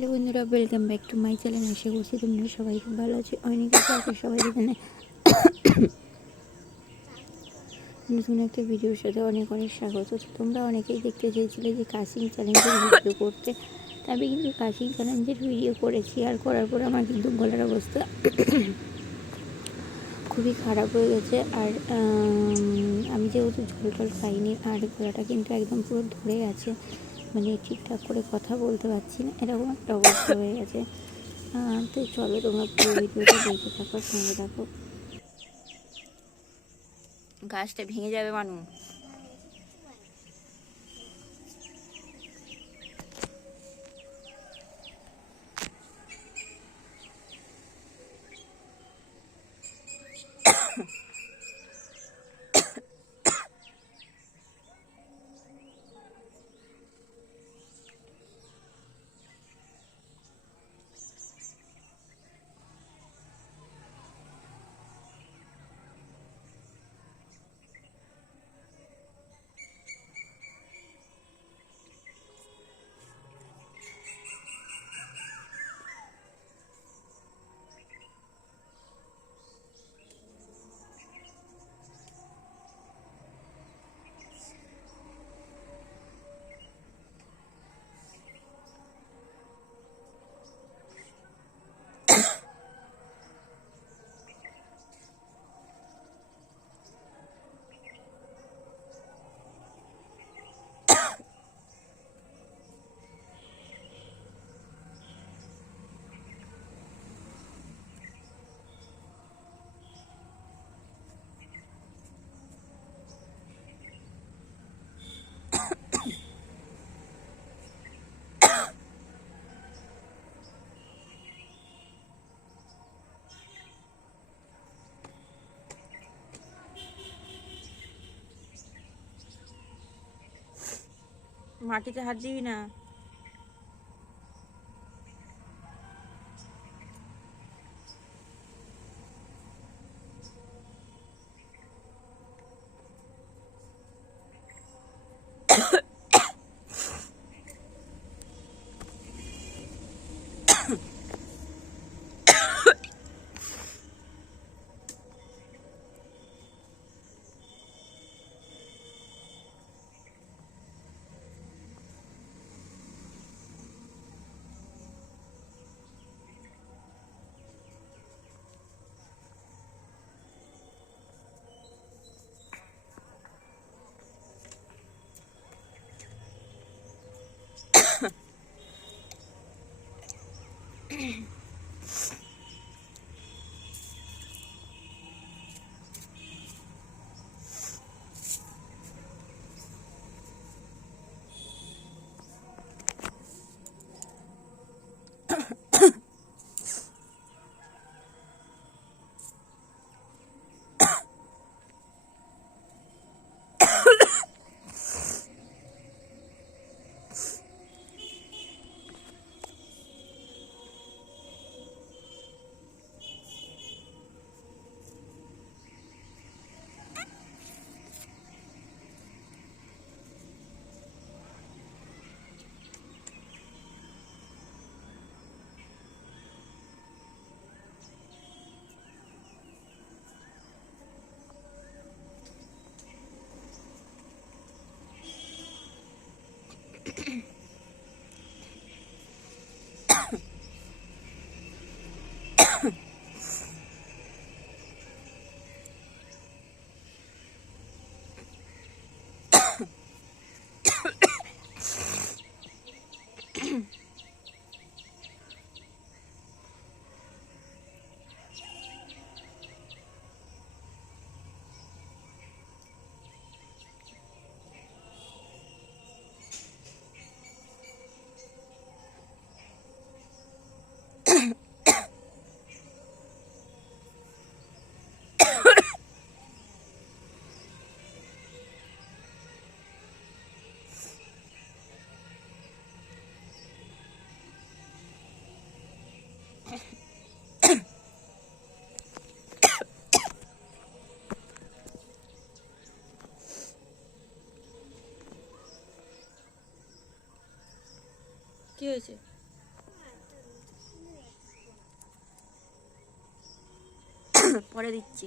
Hello বন্ধুরা, welcome back to my channel. আশা করছি তোমরা সবাই খুব ভালো আছো। অনেক আছে সবাই এখানে নতুন একটা ভিডিওর সাথে অনেক অনেক স্বাগত। তোমরা অনেকেই দেখতে চেয়েছিলে যে কাশিং চ্যালেঞ্জের ভিডিও করতে, আমি কিন্তু কাশিং চ্যালেঞ্জের ভিডিও করেছি। আর করার পর আমার কিন্তু গলার অবস্থা খুবই খারাপ হয়ে গেছে। আর আমি যেহেতু জল টল খাইনি, আর গলাটা কিন্তু একদম পুরো ধরে আছে, মানে ঠিকঠাক করে কথা বলতে পারছি না, এরকম একটা অবস্থা হয়ে গেছে। তো চলো তোমরা পুরো ভিডিওটা দেখতে থাকো, সঙ্গে থাকো। গাছটা ভেঙে যাবে মানু। মাটিতে হাত দিবি না। কি হয়েছে? পরে দিচ্ছি।